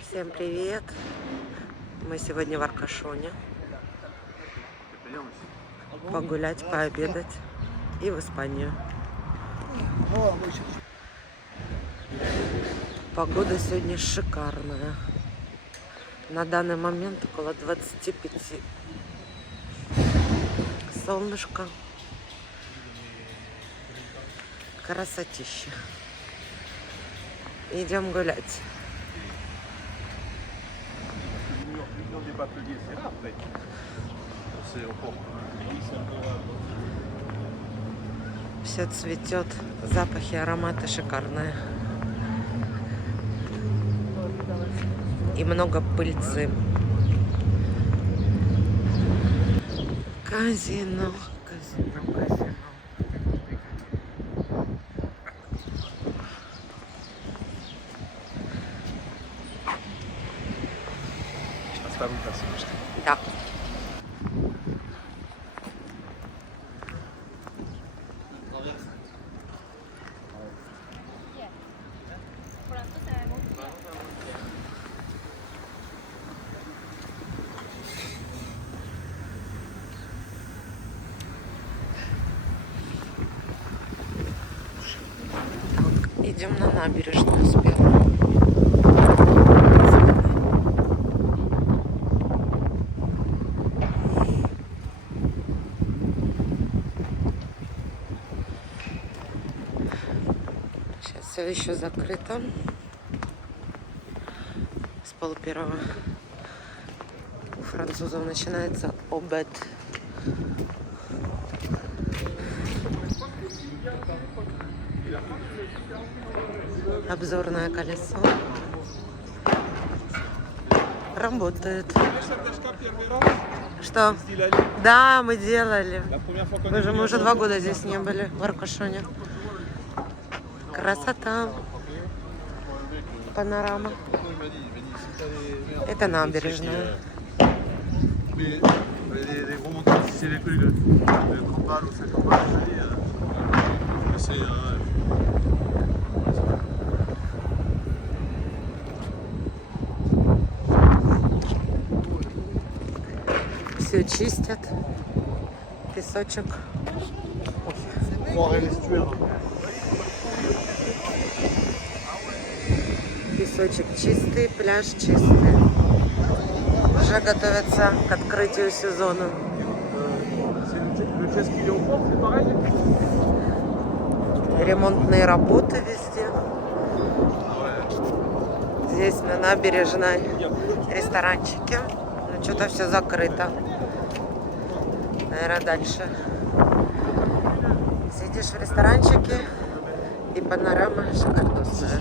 Всем привет! Мы сегодня в Аркашоне. Погулять, пообедать и в Испанию. Погода сегодня шикарная. На данный момент около 25. Солнышко. Красотища. Идем гулять. Все цветет, запахи, ароматы шикарные. И много пыльцы. Казино, казино, казино. Да. Идем на набережную сперва. Сейчас все еще закрыто. С полупервого у французов начинается обед. Обзорное колесо работает. Что? Да, мы делали. Мы уже 2 года здесь не были, в Аркашоне. Красота. Панорама. Это набережная. Все чистят. Песочек. Песочек чистый, пляж чистый. Уже готовятся к открытию сезона. Ремонтные работы везде. Здесь на набережной ресторанчики. Но что-то все закрыто. Наверное, дальше. Сидишь в ресторанчике и панорама шикардосная.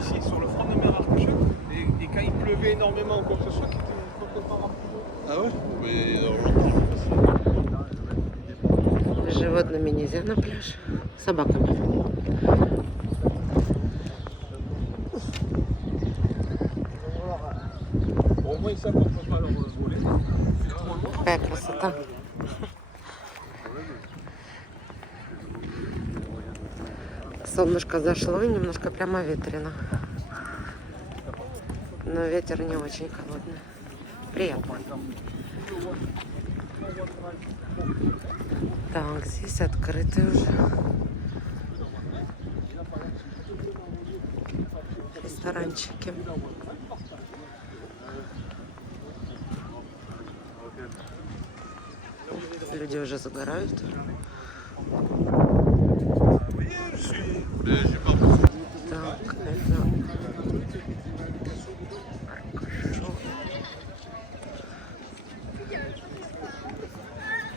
С животными нельзя на пляж. С собаками. Какая красота. Солнышко зашло и немножко прямо ветрено. Но ветер не очень холодный. Приятно. Так, здесь открыты уже ресторанчики. Люди уже загорают. Так, это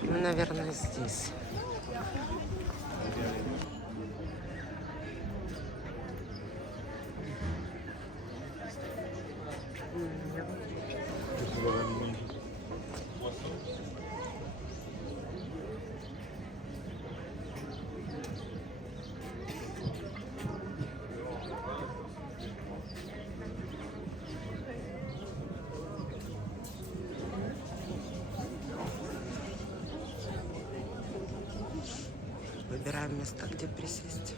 мы, наверное, здесь. место, где присесть.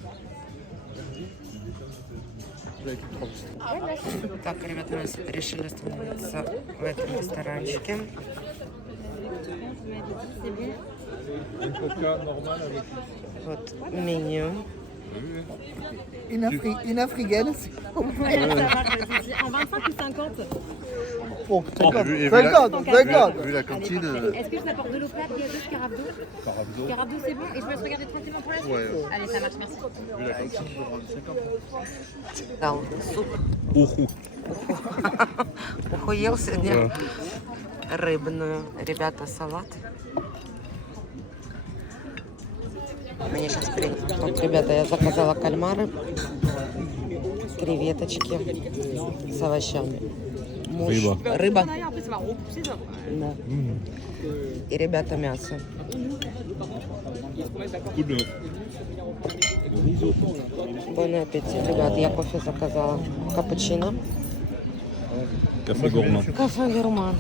Так, ребят, мы решили остановиться в этом ресторанчике. Вот меню. Une africaine, c'est En 25 ou 50? bon, vu 50. Vu la cantine. Est-ce que je t'apporte de l'eau plate, gazeuse, carafe d'eau? Carafe d'eau, c'est bon. Et je peux se regarder tranquillement pour la suite? Ouais. Allez, ça marche, merci. Vu la cantine, je vais prendre 50. Дал суп. Уху. Ухуел сегодня. Рыбную. Ребята, салат. Мне сейчас принесут. Вот, ребята, я заказала кальмары, креветочки с овощами. Рыба. Да. И, ребята, мясо. Бон аппетит, ребят. Я кофе заказала. Капучино. Café gourmand. Кафе гурман.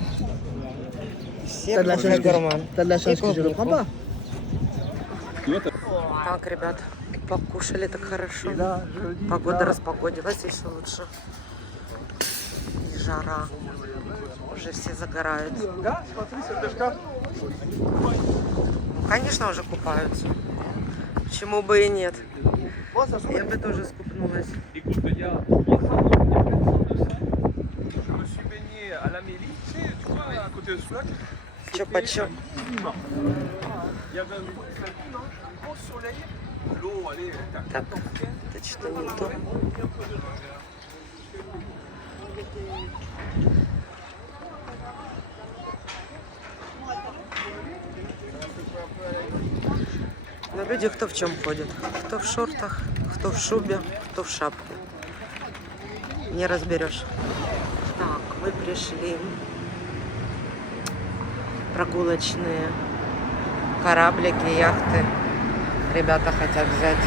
Все T'as de la кафе chance que гурман. t'as de la chance que je le prends pas. Так, ребят, покушали так хорошо. Là, je dis, Погода là, распогодилась еще лучше. И жара. Уже все загорают. Ну, конечно, уже купаются. Почему бы и нет? Я бы тоже скупнулась. Écoute, il y a 3 je me suis baigné à la Mélie, tu vois, à côté de Soulac. Чё почем? Il y avait un gros soleil, l'eau, allez, Так, это что не то. Но люди кто в чем ходят? Кто в шортах, кто в шубе, кто в шапке. Не разберешь. Так, мы пришли. Прогулочные кораблики, яхты. Ребята хотят взять.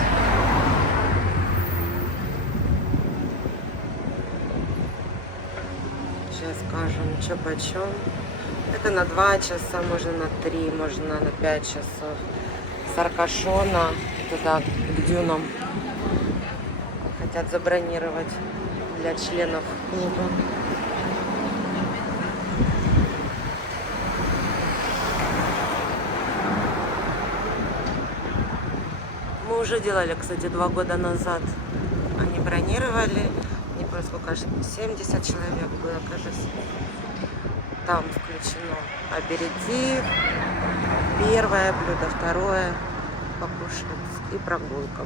Сейчас скажем, что почем. Это на 2 часа, можно на 3, можно на 5 часов. С Аркашона туда, к дюнам. Хотят забронировать для членов клуба. Мы уже делали, кстати, 2 года назад. Они бронировали. Не помню, сколько, 70 человек было, кажется. Там включено аперитив, первое блюдо, второе покушать и прогулка.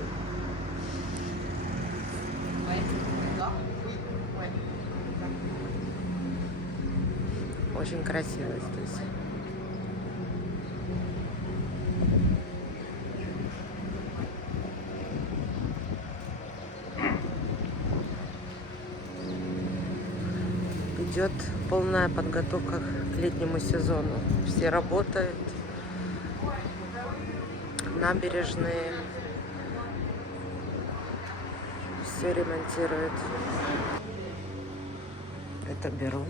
Очень красиво здесь. Идет полная подготовка к летнему сезону. Все работают. Набережные. Все ремонтируют. Это беру.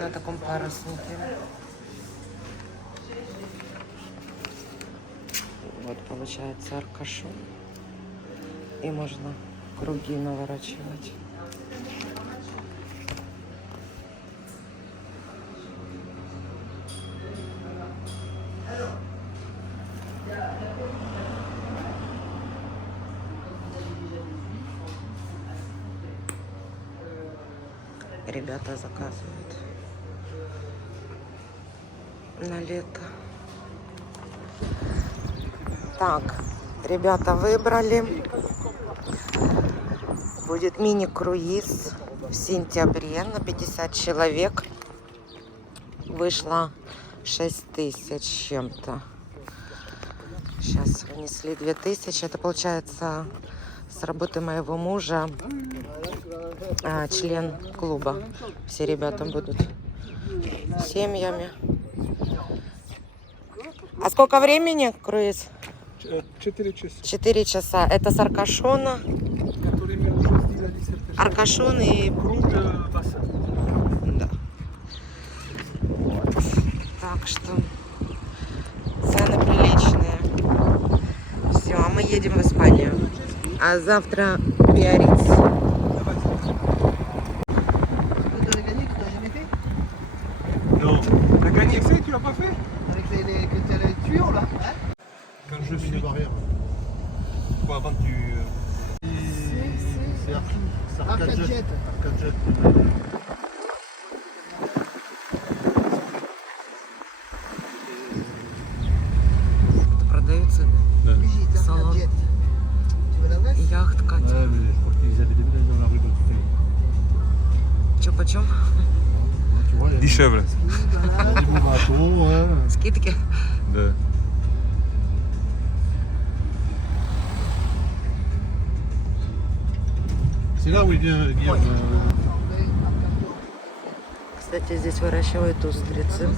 На таком паруснике. Вот получается Аркашон. И можно круги наворачивать. Ребята заказывают на лето. Так, ребята выбрали. Будет мини-круиз в сентябре на 50 человек. Вышло 6000 с чем-то. Сейчас внесли 2000. Это получается с работы моего мужа, член клуба. Все ребята будут с семьями. А сколько времени круиз? 4 часа. 4 часа. Это с Аркашона. Который меня уже сделали Аркашон и... Круг бассейн. Да. Так что цены приличные. Все, а мы едем в Испанию. А завтра Биарриц. Tu l'as gagné, tu l'as jamais fait? Non. T'as gagné ça et tu l'as pas fait? Avec les tuyaux là, hein? Quand je suis. barrières. Quoi, avant que tu. C'est Arcade Jet. Arcade Jet. Продаются Brigitte, Salon. Arcade Jet. Tu veux l'adresse? яхт катер. Ouais, mais je crois qu'ils avaient déménagé dans la rue Bastille. Че почем? Tu vois, il y a Дешевле. des beaux bateaux, hein. Скидки? Да. C'est là où il vient Guillaume. Кстати, здесь выращивают устрицы.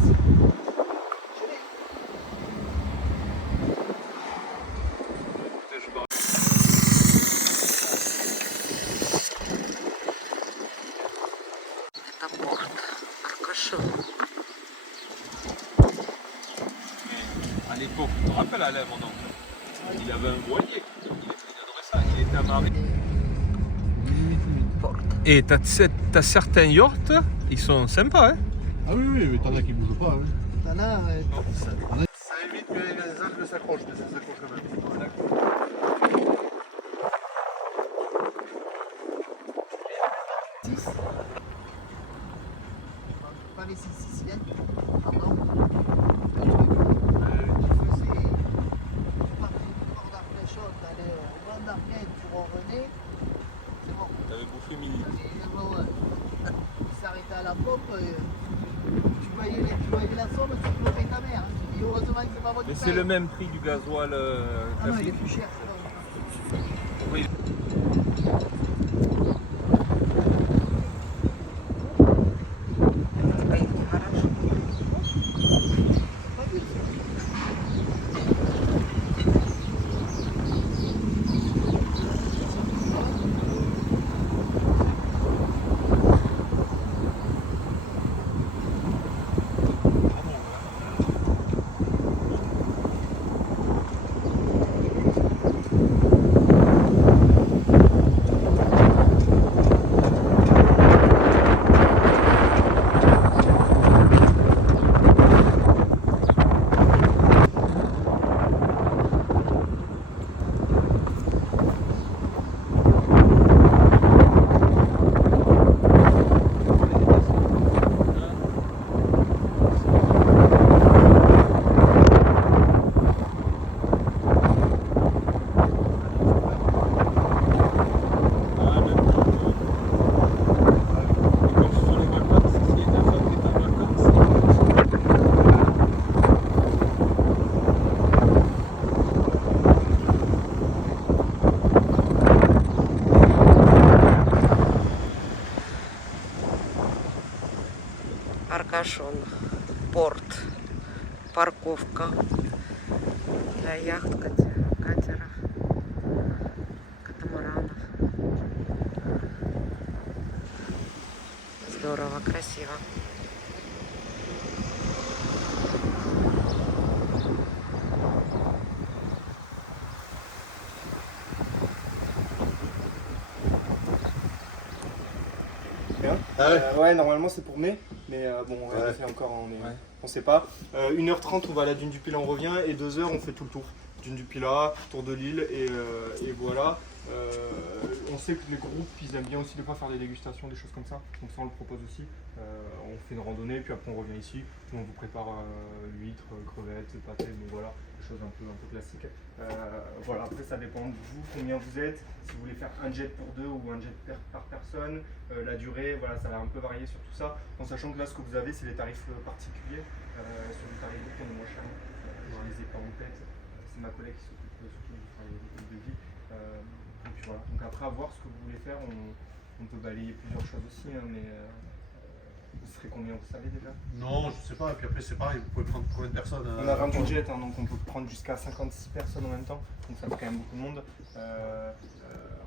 Это порт Аркашон. À l'époque, je me rappelle, Alain, mon oncle. Il avait un voilier. Il adorait ça. Il était amarré. Порт. Et t'as certains yachts, ils sont sympas, hein? Ah oui, oui, mais t'en as qui bougent pas. Hein. T'en as, Ça évite que les angles s'accrochent, mais ça s'accroche quand même. Paris sicilienne, pardon. Le truc, tu faisais partir du port d'Arcachon, t'allais au banc d'Armienne, tu revenais, c'est bon. T'avais bouffé mini. Il s'arrêtait à la pompe, tu voyais la somme, tu pleurais ta mère. Hein. Tu dis heureusement que c'est pas votre Mais père. c'est le même prix du gasoil Ah non, il est classique. plus cher. Oui. Аркашон. Порт. Парковка для яхт, катеров, катамаранов. Здорово, красиво. Bien. Ouais, normalement c'est pour mai, mais bon, on a fait encore, on sait pas. 1h30 on va à la dune du Pilat, on revient, et 2h on fait tout le tour. Dune du Pilat, tour de l'île, et voilà. On sait que les groupes ils aiment bien aussi des fois faire des dégustations, des choses comme ça, donc ça on le propose aussi. On fait une randonnée, puis après on revient ici, nous on vous prépare huîtres, crevettes, pâtés, bon voilà, des choses un peu classiques. Voilà, après ça dépend de vous, combien vous êtes, si vous voulez faire un jet pour deux ou un jet par personne, la durée, voilà, ça va un peu varier sur tout ça, en sachant que là ce que vous avez c'est les tarifs particuliers, sur les tarifs de moins cher, je les ai pas en tête, c'est ma collègue qui s'occupe surtout du devis. Et puis voilà. Donc après à voir ce que vous voulez faire, on peut balayer plusieurs choses aussi, hein, mais vous serez combien, vous savez déjà? Non, je sais pas, et puis après c'est pareil, vous pouvez prendre combien de personnes On a 20 budgets, hein, donc on peut prendre jusqu'à 56 personnes en même temps, donc ça fait quand même beaucoup de monde.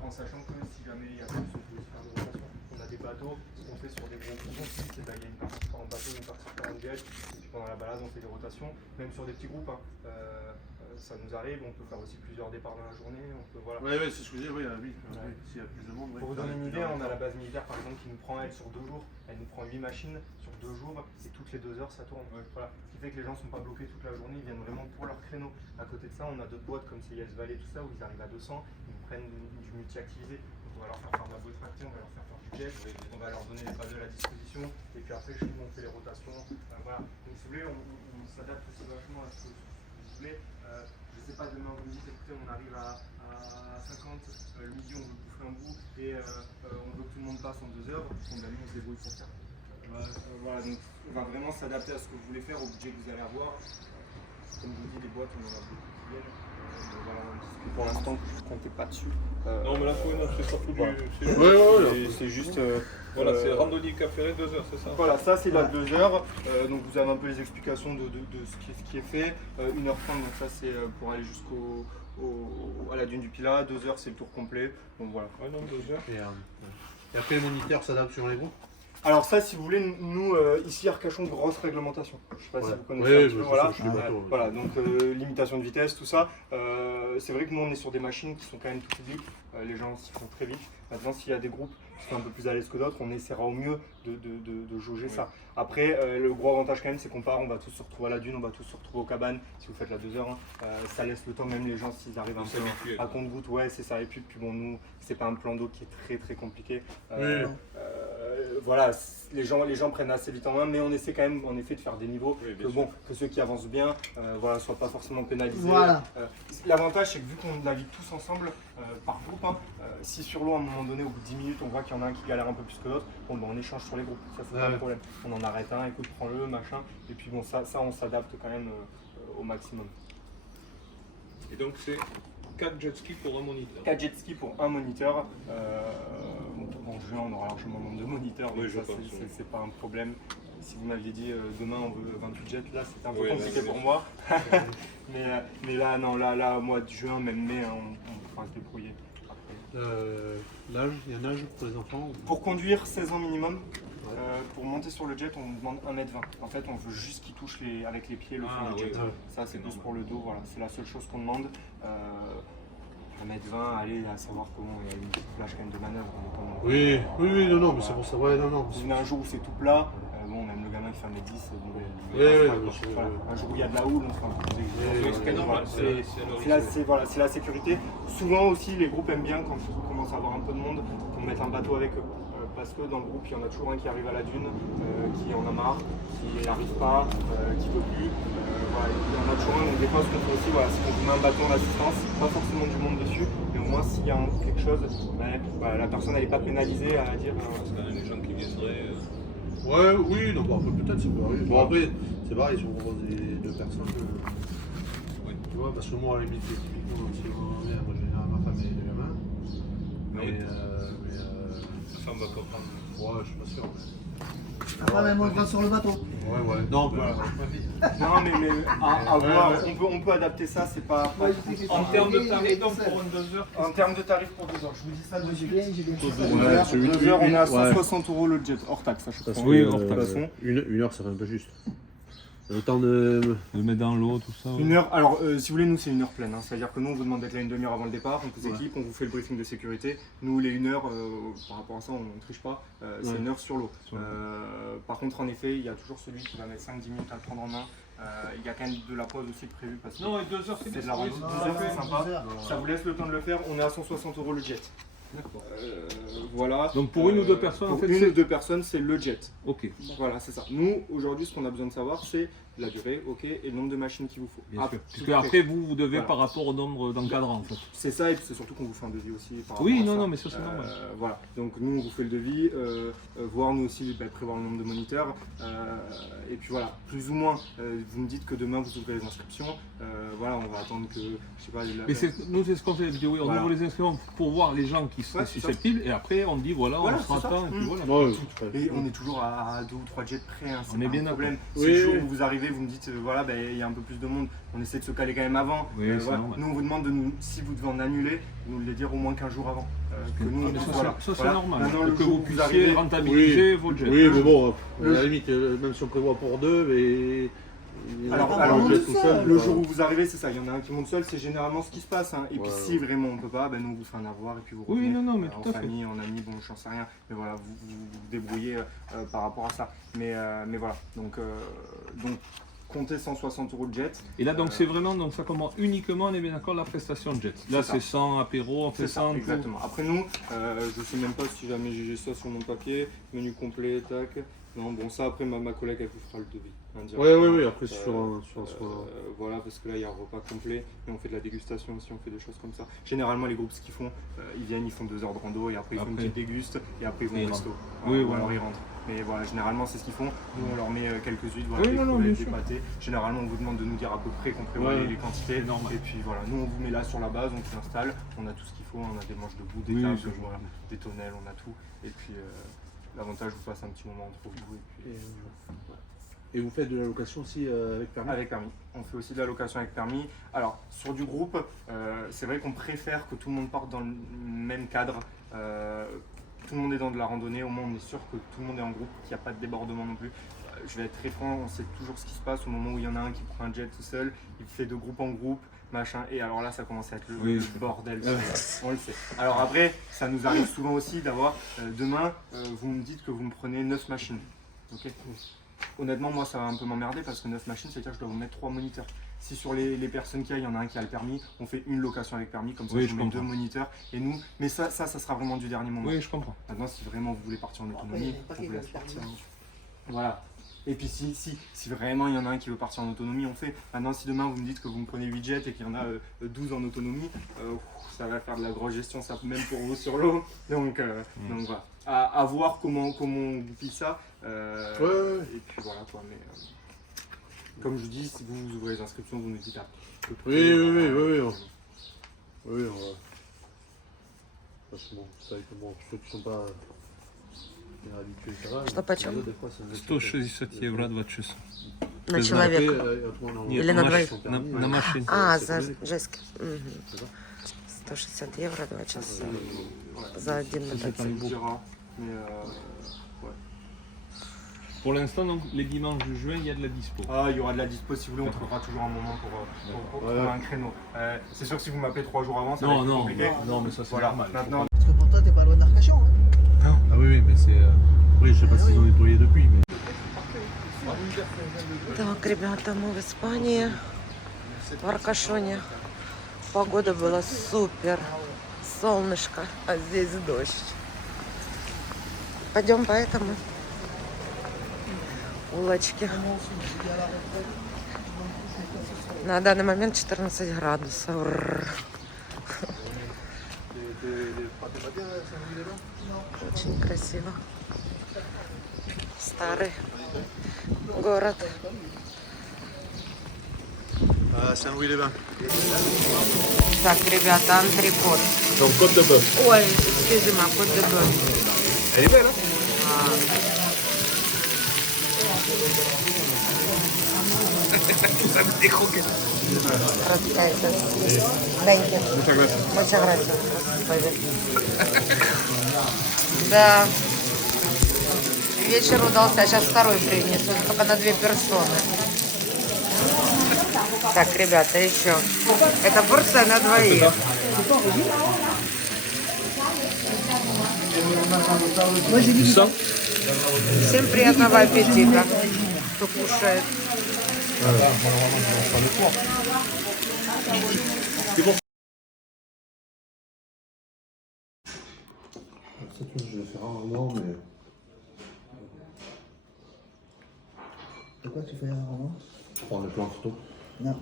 en sachant que si jamais il y a plus, on peut aussi faire des rotations. On a des bateaux, ce qu'on fait sur des gros groupes, c'est qu'il y a une partie qui part en bateau, une partie qui part en jet, et puis pendant la balade on fait des rotations, même sur des petits groupes, hein. Ça nous arrive, on peut faire aussi plusieurs départs dans la journée, on peut, voilà. Ouais, c'est ce que je disais, oui, s'il y a plus de monde. Pour vous donner une idée, on a la base militaire par exemple qui nous prend elle sur 2 jours, elle nous prend 8 machines sur 2 jours et toutes les 2 heures ça tourne. Voilà. Ce qui fait que les gens ne sont pas bloqués toute la journée, ils viennent vraiment pour leur créneau. À côté de ça, on a d'autres boîtes comme CIS Valley, tout ça, où ils arrivent à 200, ils nous prennent du multi-activisé. Donc on va leur faire faire de la boîte fractée, on va leur faire faire du jet, on va leur donner les paddles à disposition et puis après chez nous on fait les rotations. Voilà. Donc si vous voulez, on s'adapte aussi vachement à ce que vous voulez. Je sais pas, demain vous me dites, écoutez, on arrive à 50, le midi on veut bouffer un bout et on veut que tout le monde passe en 2 heures, bon, ben, nous on se débrouille pour ça. Voilà, donc on va vraiment s'adapter à ce que vous voulez faire, au budget que vous allez avoir. Comme je vous dis, les boîtes, on en a beaucoup qui viennent. Voilà, pour l'instant, je ne comptais pas dessus. Non, mais là, c'est surtout voilà. C'est juste. Voilà, c'est randonnée Cap Ferret 2 heures, c'est ça? Voilà, ça c'est la 2 heures. Donc vous avez un peu les explications de ce qui est fait. 1h30, donc ça c'est pour aller à la dune du Pilat. 2 heures, c'est le tour complet. Donc voilà. Ouais, non, 2 heures. Et après, les moniteurs s'adaptent sur les groupes. Alors ça, si vous voulez, nous, ici à Arcachon, grosse réglementation. Je ne sais pas si vous connaissez un petit peu, voilà, donc limitation de vitesse, tout ça. C'est vrai que nous, on est sur des machines qui sont quand même tout publiques. Les gens s'y font très vite. Maintenant, s'il y a des groupes qui sont un peu plus à l'aise que d'autres, on essaiera au mieux de jauger ça. Après, le gros avantage quand même, c'est qu'on part, on va tous se retrouver à la dune, on va tous se retrouver aux cabanes. Si vous faites la 2 heures, hein, ça laisse le temps, même les gens, s'ils arrivent un peu à compte-gouttes, ouais, c'est ça. Et puis bon, nous, c'est pas un plan d'eau qui est très très compliqué. Voilà, les gens prennent assez vite en main, mais on essaie quand même en effet de faire des niveaux que ceux qui avancent bien voilà, soient pas forcément pénalisés. Voilà. L'avantage, c'est que vu qu'on navigue tous ensemble par groupe, hein, si sur l'eau à un moment donné, au bout de 10 minutes, on voit qu'il y en a un qui galère un peu plus que l'autre, bon, ben, on échange sur les groupes, ça c'est pas un problème. On en arrête un, écoute, prends-le, machin, et puis bon, ça on s'adapte quand même au maximum. Et donc c'est 4 jet skis pour un moniteur. 4 jet skis pour un moniteur. En juin, on aura largement le nombre de moniteurs, donc ça, c'est pas un problème. Si vous m'aviez dit demain on veut 28 jets, là c'était un peu compliqué pour moi. mais là, non, là, mois de juin, même mai, hein, on pourra se débrouiller. L'âge, il y a un âge pour les enfants? Pour conduire, 16 ans minimum. Pour monter sur le jet, on nous demande 1m20. En fait, on veut juste qu'il touche avec les pieds le fond du jet. Ça, c'est plus pour le dos, voilà. C'est la seule chose qu'on demande. 1m20, allez, à savoir comment il y a une petite plage quand même de manœuvre. Oui, non, mais c'est pour ça. Ouais, non. Si on a un jour où c'est tout plat, bon, même le gamin qui fait 1m10, voilà. Un jour où il y a de la houle, on se fait un peu c'est la sécurité. Souvent aussi, les groupes aiment bien quand ils commencent à avoir un peu de monde, qu'on mette un bateau avec eux. Parce que dans le groupe, il y en a toujours un qui arrive à la dune, qui en a marre, qui n'arrive pas, qui ne peut plus. Voilà, il y en a toujours un, donc des fois ce qu'on fait aussi, voilà, c'est qu'on vous met un bateau en assistance, pas forcément du monde dessus, mais au moins s'il y a quelque chose, voilà, la personne n'est pas pénalisée à dire. Parce qu'il y a des gens qui viendraient. Ouais, oui, non, bon, peut-être c'est pas arrivé. Bon, après, c'est pareil, si on propose des 2 personnes, tu vois, parce que moi, à la limite, typiquement, si on vient, moi j'ai ma femme et les gamins. Ça, on va pas prendre. Ouais, je suis pas sûr. La femme, elle montera sur le bateau. Ouais. Non, mais voilà. Non, mais à voir, on peut adapter ça, c'est pas. En termes de tarifs, donc pour une 2 heures. En termes de tarifs pour 2 heures, je vous dis ça de J'ai suite. bien fait ça. 2 heures, on est à 160 € le jet, hors taxe, à chaque fois. Oui, hors taxe. Une heure, ça fait un peu juste. Le temps de mettre dans l'eau, tout ça. Une heure, alors si vous voulez, nous c'est 1 heure pleine, hein. C'est-à-dire que nous on vous demande d'être là une demi-heure avant le départ, on vous équipe, on vous fait le briefing de sécurité. Nous les 1 heure, par rapport à ça, on ne triche pas, c'est 1 heure sur l'eau. Par contre, en effet, il y a toujours celui qui va mettre 5-10 minutes à le prendre en main. Il y a quand même de la pause aussi prévue parce que Non, et 2 heures c'est de la rando. 2 heures c'est sympa, ça vous laisse le temps de le faire, on est à 160 € le jet. D'accord. Voilà. Donc pour 1 ou 2 personnes, en pour fait, une ou 2 personnes, c'est le jet. Ok. Voilà, c'est ça. Nous, aujourd'hui, ce qu'on a besoin de savoir, c'est la durée, ok, et le nombre de machines qu'il vous faut. Bien sûr. Puisque après, vous devez Voilà. par rapport au nombre d'encadrants, en fait. C'est ça, et puis c'est surtout qu'on vous fait un devis aussi. Par Oui, rapport à ça. non, mais ça c'est normal. Voilà, donc nous on vous fait le devis, voir nous aussi prévoir le nombre de moniteurs, et puis voilà, plus ou moins, vous me dites que demain vous ouvrez les inscriptions, voilà, on va attendre que, je sais pas, Mais nous c'est ce qu'on fait, oui, on Voilà. ouvre les inscriptions pour voir les gens qui est susceptible, et après on dit voilà, Voilà, on se c'est ça. rattend, et puis voilà. Ouais, Et on est toujours à 2 ou 3 jets près, hein, c'est On est pas bien un d'accord. problème. Oui, Si le jour oui. où vous arrivez, vous me dites voilà, ben, il y a un peu plus de monde, on essaie de se caler quand même avant. Oui, c'est Voilà. normal. Nous on vous demande de nous, si vous devez en annuler, de nous le dire au moins 15 jours avant. Que nous, Ah, mais ça, voilà. c'est Voilà. normal, Maintenant, pour le que jour vous où puissiez arrivez, rentabiliser vos jets. Oui, mais bon, à Le- la limite, même si on prévoit pour deux, mais. Alors, le jet tout seul, le jour où vous arrivez, c'est ça, il y en a un qui monte seul, c'est généralement ce qui se passe. Hein. Et puis Ouais, si vraiment on peut pas, ben nous on vous fait un avoir et puis vous Oui, revenez non, mais en tout à fait. famille, en amis, bon j'en sais rien, mais voilà, vous débrouillez par rapport à ça. Mais voilà, donc comptez 160 € de jet. Et là, donc c'est vraiment, donc ça commence uniquement, on est bien d'accord, la prestation de jet. Là, C'est ça. c'est sans apéro, on fait C'est ça, sans tout. exactement. Après nous, je sais même pas si jamais j'ai ça sur mon papier, menu complet, tac. Non, bon ça après ma collègue elle vous fera le devis. Hein, Oui, après sur un soin. voilà, parce que là il y a un repas complet, mais on fait de la dégustation aussi, on fait des choses comme ça. Généralement les groupes ce qu'ils font, ils viennent, ils font 2 heures de rando et après ils font une Après. petite déguste et après ils vont Et au ils resto. Oui, ou voilà. alors ils rentrent. Mais voilà, généralement c'est ce qu'ils font. Nous on leur met quelques huiles, voilà, Oui, des non, non, crevettes, bien des sûr. pâtés. Généralement on vous demande de nous dire à peu près qu'on prévoit Ouais, les quantités. c'est normal. Et puis voilà, nous on vous met là sur la base, on vous installe, on a tout ce qu'il faut, on a des manches debout, des Oui, tables, c'est bon. voilà, des tonnelles, on a tout. Et puis l'avantage vous passe un petit moment entre vous. Et puis, Et vous faites de la location aussi avec permis? avec permis. On fait aussi de la location avec permis. Alors, sur du groupe, c'est vrai qu'on préfère que tout le monde parte dans le même cadre. Tout le monde est dans de la randonnée, au moins on est sûr que tout le monde est en groupe, qu'il n'y a pas de débordement non plus. Je vais être très franc, on sait toujours ce qui se passe au moment où il y en a un qui prend un jet tout seul, il fait de groupe en groupe, machin, et alors là ça commence à être le bordel, on le sait. Alors après, ça nous arrive souvent aussi d'avoir, demain, vous me dites que vous me prenez 9 machines. Ok. Honnêtement, moi ça va un peu m'emmerder parce que 9 machines, c'est-à-dire que je dois vous mettre 3 moniteurs. Si sur les personnes qu'il y a, il y en a un qui a le permis, on fait une location avec permis, comme ça Oui, je je mets 2 comprends. moniteurs. Et nous, mais ça sera vraiment du dernier moment. Oui, je comprends. Maintenant, si vraiment vous voulez partir en autonomie, on vous laisse partir. Voilà. Et puis si vraiment il y en a un qui veut partir en autonomie, on fait. Maintenant, si demain vous me dites que vous me prenez 8 jets et qu'il y en a 12 en autonomie, ça va faire de la grosse gestion, ça même pour vous sur l'eau. Donc voilà. À voir comment on goupille ça. Et puis voilà quoi. Mais comme je vous dis, si vous ouvrez les inscriptions, vous nous dites à peu près. Oui, on va. Parce que bon, c'est vrai que bon, ceux qui sont pas bien habitués, ça va. Что почем? Des fois, c'est 160 евро 20 часов. На человека. Или на двоих? На машине. А, за жесть. 160 евро 2 часа. За один Ça мотоцикл. nous dira. Mais Pour l'instant, donc, les dimanches de juin, il y a de la dispo. ah, il y aura de la dispo si vous voulez, on trouvera toujours un moment pour trouver un créneau. C'est sûr que si vous m'appelez 3 jours avant, ça va être compliqué. non, mais ça c'est Voilà, normal. maintenant, Parce que pour toi, t'es pas loin d'Arcachon. Hein. Ah oui, mais c'est. Oui, je sais pas s'ils ont nettoyé depuis, mais. Так, ребята, мы в Испании, в Аркашоне. Погода была супер, солнышко, а здесь дождь. Пойдем по этому улочке. На данный момент 14 градусов. Очень красиво. Старый город. Saint-Louis-les-Bains. Так, ребята, антрикот. Donc, côte de bœuf. Ой, excusez-moi, кот де бœuf. Elle est belle, hein? Gracias. Thank you. Muchas gracias. Да. Вечер удался, сейчас второй принесут, только на 2 персоны. Так, ребята, еще. Это порция на двоих. Всем приятного аппетита, кто кушает. Ça, tu vois, je le fais rarement, mais. De quoi tu fais rarement? Prendre le plan photo. Non.